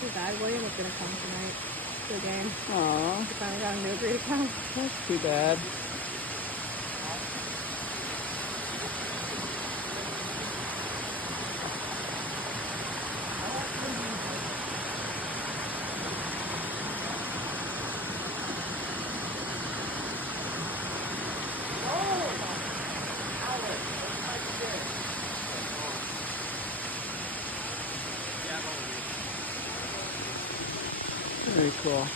Too bad William was gonna come tonight to the game. Aw, He finally got him to agree to come. that's too bad. Very cool.